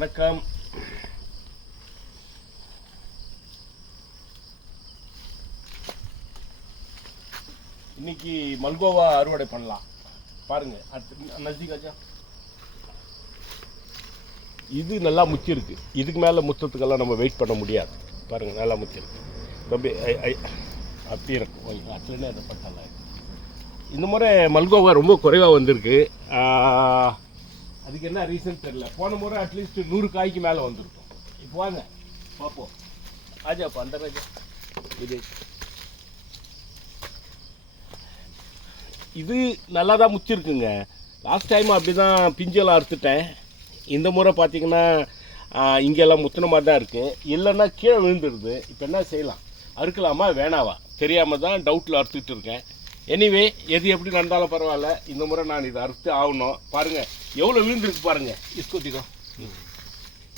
வணக்கம். இன்னைக்கு மல்கோவா அறுவடை பண்ணலாம் பாருங்க. நஜ்ஜிகாச்சா இது நல்லா முச்சிருக்கு. இதுக்கு மேலே முத்தத்துக்கெல்லாம் நம்ம வெயிட் பண்ண முடியாது. பாருங்க நல்லா முச்சிருக்கு. தம்பி அப்படி இருக்கும் அட்லனே அதை பண்ணல. இந்த முறை மல்கோவா ரொம்ப குறைவாக வந்திருக்கு. அதுக்கு என்ன ரீசன் தெரியல. போன முறை அட்லீஸ்ட் 100 காய்க்கு மேலே வந்திருக்கும். இப்போ வாங்க பார்ப்போம். ஆஜாப்பா அந்த ராஜா இது நல்லா தான் முச்சிருக்குங்க. லாஸ்ட் டைம் அப்படி தான் பிஞ்செல்லாம் அறுத்துட்டேன். இந்த முறை பார்த்தீங்கன்னா இங்கெல்லாம் முத்தின மாதிரி தான் இருக்குது. இல்லைன்னா கீழே விழுந்துடுது. இப்போ என்ன செய்யலாம்? அறுக்கலாமா வேணாவா தெரியாமல் தான் டவுட்டில் அறுத்துட்டு இருக்கேன். எனிவே எது எப்படி நடந்தாலும் பரவாயில்ல. இந்த முறை நான் இதை அறுத்து ஆகணும். பாருங்கள் எவ்வளோ விழுந்துருக்கு பாருங்கள். இஸ்கோத்திக்கும்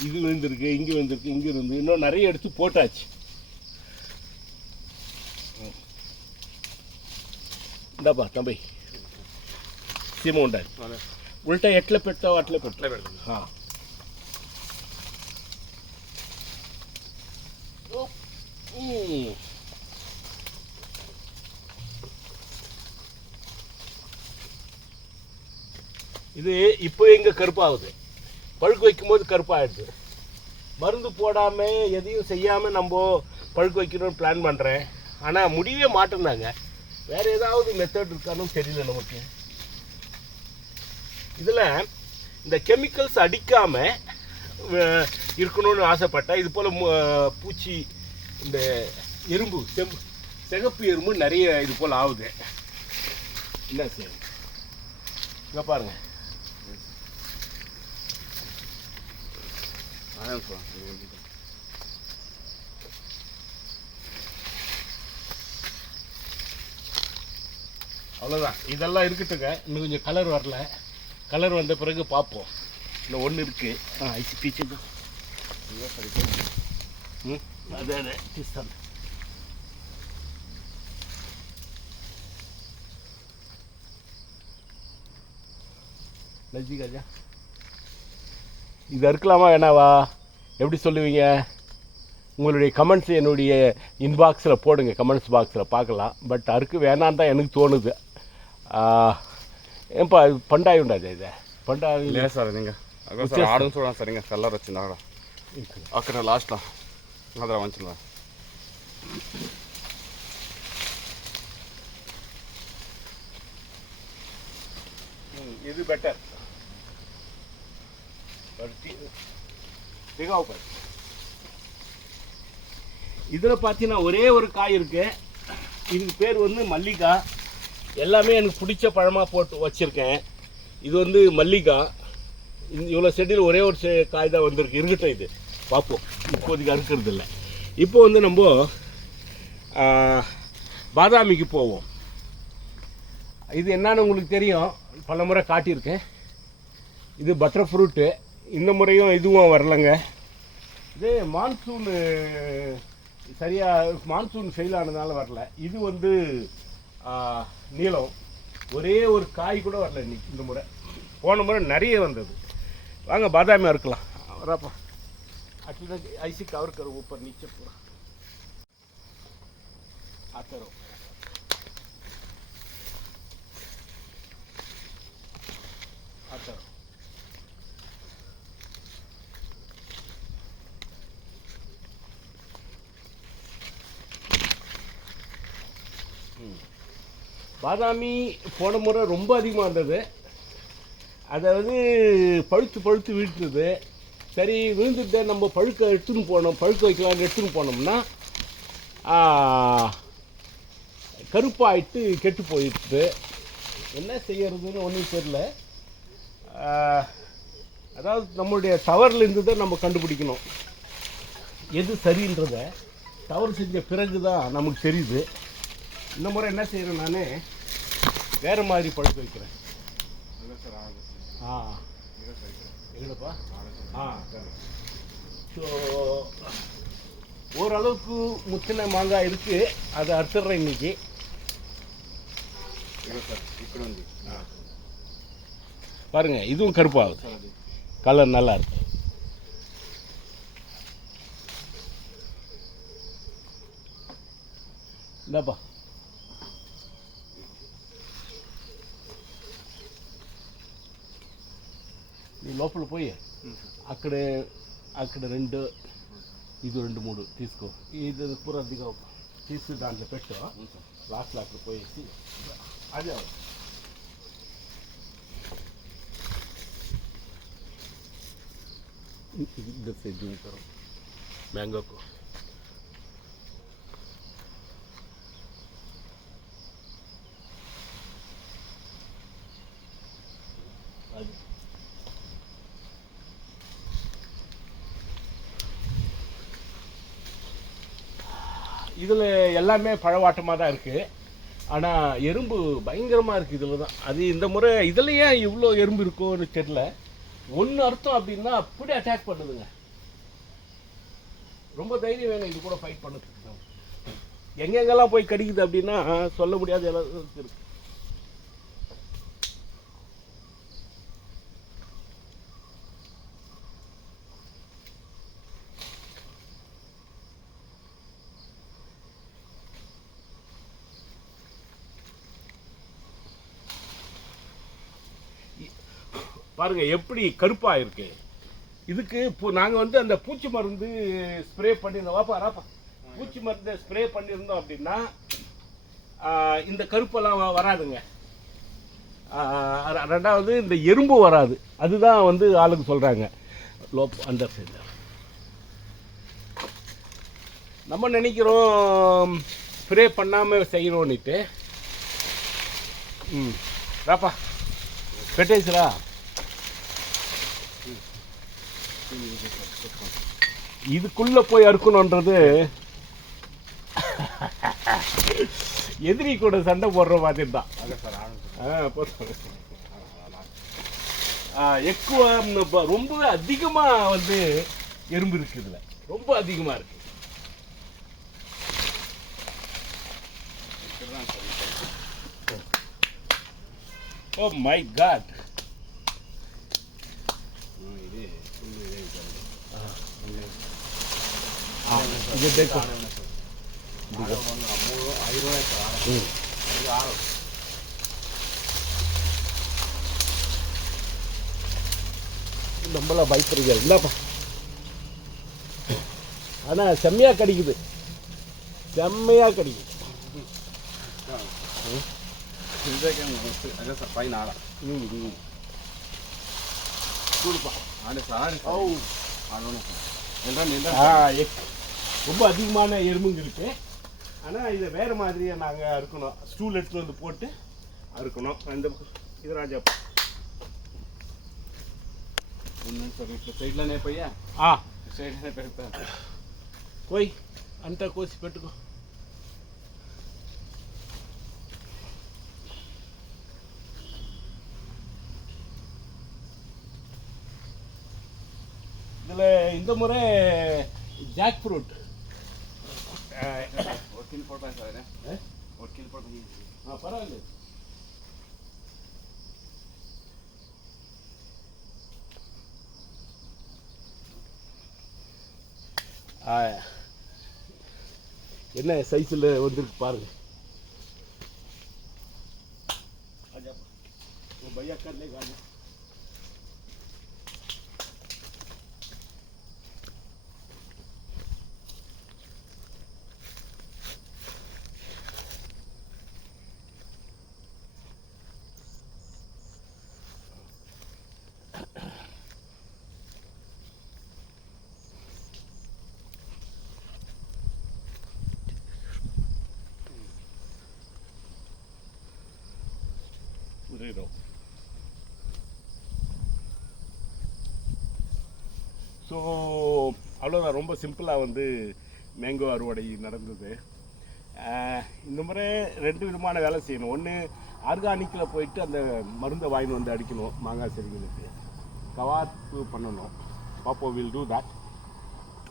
இது விழுந்துருக்கு, இங்கே விழுந்துருக்கு, இங்கே இருந்து இன்னும் நிறைய எடுத்து போட்டாச்சு. இந்தாப்பா தம்பி சீமை உண்டாது உள்ட்டா எட்ல பெட்டாவோ அட்ல பெட்டு. இது இப்போ எங்கே கருப்பாகுது, பழுக்க வைக்கும்போது கருப்பாகிடுது. மருந்து போடாமல் எதையும் செய்யாமல் நம்ம பழுக்க வைக்கணும்னு பிளான் பண்ணுறேன். ஆனால் முடியவே மாட்டேன்னாங்க. வேறு ஏதாவது மெத்தட் இருக்கான்னு தெரியல நமக்கு. இதில் இந்த கெமிக்கல்ஸ் அடிக்காமல் இருக்கணும்னு ஆசைப்பட்டேன். இது போல் பூச்சி இந்த எறும்பு சிகப்பு எறும்பு நிறைய இது போல் ஆகுது. என்ன சரி இங்கே பாருங்கள். அவ்வளோதான். இதெல்லாம் இருக்கட்டுங்க. இன்னும் கொஞ்சம் கலர் வரல. கலர் வந்த பிறகு பார்ப்போம். இன்னும் ஒன்று இருக்குது. ஐசி பீச்சு அதே அதே சிஸ்டம். நஜ்ஜிகாஜா இது அறுக்கலாமா வேணாவா எப்படி சொல்லுவீங்க? உங்களுடைய கமெண்ட்ஸ் என்னுடைய இன்பாக்ஸில் போடுங்க. கமெண்ட்ஸ் பாக்ஸில் பார்க்கலாம். பட் அறுக்கு வேணான்னு தான் எனக்கு தோணுது. ஏன்ப்பா பண்டாய் உண்டாது இது பண்டாய் లేదు సార్ ఇంకా సార్ ఆడడం చూడండి సార్ ఇంకా కలర్ వచ్చింది ఆడ అక్కడ లాస్ట్లో అదరా మంచిగా இது பெட்டர். இதில் பார்த்தீங்கன்னா ஒரே ஒரு காய் இருக்கு. இதுக்கு பேர் வந்து மல்லிகா. எல்லாமே எனக்கு பிடிச்ச பழமாக போட்டு வச்சுருக்கேன். இது வந்து மல்லிகா. இவ்வளோ செடியில் ஒரே ஒரு காய் தான் வந்திருக்கு. இருக்கட்டும், இது பார்ப்போம். இப்போதைக்கு அறுக்கிறது இல்லை. இப்போ வந்து நம்ம பாதாமிக்கு போவோம். இது என்னன்னு உங்களுக்கு தெரியும், பல முறை காட்டியிருக்கேன். இது பட்டர் ஃப்ரூட்டு. இந்த முறையும் இதுவும் வரலைங்க. இது மான்சூனு சரியாக மான்சூன் ஃபெயில் ஆனதுனால வரல. இது வந்து நீளம். ஒரே ஒரு காய் கூட வரல இன்னைக்கு. இந்த முறை போன முறை நிறைய வந்தது. வாங்க பாதாமி அறுக்கலாம். வராப்பா அட்ல ஐசி கவர் கரு ஊப்பர் नीचे पूरा आते रहो. आता रहो. பாதாமி போன முறை ரொம்ப அதிகமாக இருந்தது. அதாவது பழுத்து வீழ்த்துது. சரி விழுந்துட்டு நம்ம பழுக்க எடுத்துன்னு போனோம், பழுக்க வைக்கலான்னு எடுத்துன்னு போனோம்னா கருப்பாயிட்டு கெட்டு போயிடுது. என்ன செய்யறதுன்னு ஒன்றும் தெரியல. அதாவது நம்மளுடைய தவறுலேருந்து தான் நம்ம கண்டுபிடிக்கணும் எது சரின்றத. தவறு செஞ்ச பிறகு தான் நமக்கு தெரியுது. இந்த முறை என்ன செய்கிறேன், நான் வேறு மாதிரி பழுக்க வைக்கிறேன். எங்கடப்பா ஸோ ஓரளவுக்கு முத்தின மாங்காய் இருக்குது. அதை அறுத்துடுறேன் இன்னைக்கு. பாருங்கள் இதுவும் கருப்பாகுது. கலர் நல்லா இருக்கு. இந்தாப்பா. నీ లోపల పోయి అక్కడ 2 ఇది 2 3 తీసుకో. ఇది పూర దిగా తీసి దాంట్లో పెట్టు. లాస్ట్లో అక్కడ పోయేసి అదే इधर से जूम करो मैंगो को. இதில் எல்லாமே பழவாட்டமாக தான் இருக்குது. ஆனால் எறும்பு பயங்கரமாக இருக்குது இதில் தான். அது இந்த முறை இதில் ஏன் இவ்வளோ எறும்பு இருக்கோன்னு தெரியல. ஒன்று அர்த்தம் அப்படின்னா அப்படி அட்டாக் பண்ணுதுங்க. ரொம்ப தைரியம் வேணும் இது கூட ஃபைட் பண்ணுறதுக்கு. எங்கெங்கெல்லாம் போய் கடிக்குது அப்படின்னா சொல்ல முடியாத எல்லாம் இருக்குது. பாருங்க எப்படி கருப்பாக இருக்கு. இதுக்கு நாங்கள் வந்து அந்த பூச்சி மருந்து ஸ்ப்ரே பண்ணியிருந்தோம். ராப்பா பூச்சி மருந்து ஸ்ப்ரே பண்ணியிருந்தோம் அப்படின்னா இந்த கருப்பெல்லாம் வராதுங்க. ரெண்டாவது இந்த எறும்பு வராது. அதுதான் வந்து ஆளுக்கு சொல்கிறாங்க. அந்த சைடில் நம்ம நினைக்கிறோம் ஸ்ப்ரே பண்ணாமல் செய்யணும்னுட்டு. ராப்பா పెట్టేసిరా. இதுக்குள்ள போய் அறுக்கணுன்றது எதிரி கூட சண்டை போடுற மாதிரி தான். ఎక్కువ ரொம்ப அதிகமா வந்து எறும்பு இருக்கு. இதுல ரொம்ப அதிகமா இருக்கு. Oh my God. ये देखो நம்மள பயப்படுறீங்க இல்லப்பா. ஆனா செம்மையா கடிக்குது, செம்மையா கடிக்குது. ரொம்ப அதிகமான எறும்புங்க இருக்கு. ஆனால் இதை வேறு மாதிரியே நாங்கள் அறுக்கணும். ஸ்டூல் எடுத்துகிட்டு வந்து போட்டு அறுக்கணும். அந்த இது ராஜா సైడ్లోనే పోయా సైడ్లోనే పెడతా పోయి అంతా కోసి పెట్టుకో. இதில் இந்த முறை ஜாக் ஃப்ரூட் ஒரு கிலோ போட்டேன் சார். ஒரு கிலோ போட்டேன். பரவாயில்ல. என்ன சைஸில் வந்துருக்கு பாருங்க. भैया कर ले गाड़ी. ஸோ அவ்வளோதான். ரொம்ப சிம்பிளாக வந்து மேங்கோ அறுவடை நடந்தது. இந்த முறை 2 விதமான வேலை செய்யணும். ஒன்று ஆர்கானிக்கில் போயிட்டு அந்த மருந்தை வாங்கி வந்து அடிக்கணும் மாங்காய் செடிகளுக்கு, கவாத்து பண்ணணும். பாப்போ வில் டூ தட்.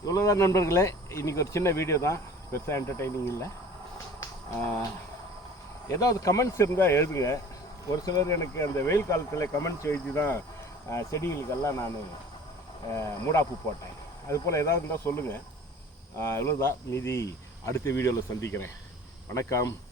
இவ்வளோதான் நண்பர்களே. இன்றைக்கி ஒரு சின்ன வீடியோ தான், பெருசாக என்டர்டெய்னிங் இல்லை. ஏதாவது கமெண்ட்ஸ் இருந்தால் எழுதுங்க. ஒரு சிலர் எனக்கு அந்த வெயில் காலத்தில் கமெண்ட்ஸ் எழுதி தான் செடிகளுக்கெல்லாம் நான் மூடாப்பு போட்டேன். அதுபோல் ஏதாவது இருந்தால் சொல்லுங்கள். இவ்வளோதான். மீதி அடுத்த வீடியோவில் சந்திக்கிறேன். வணக்கம்.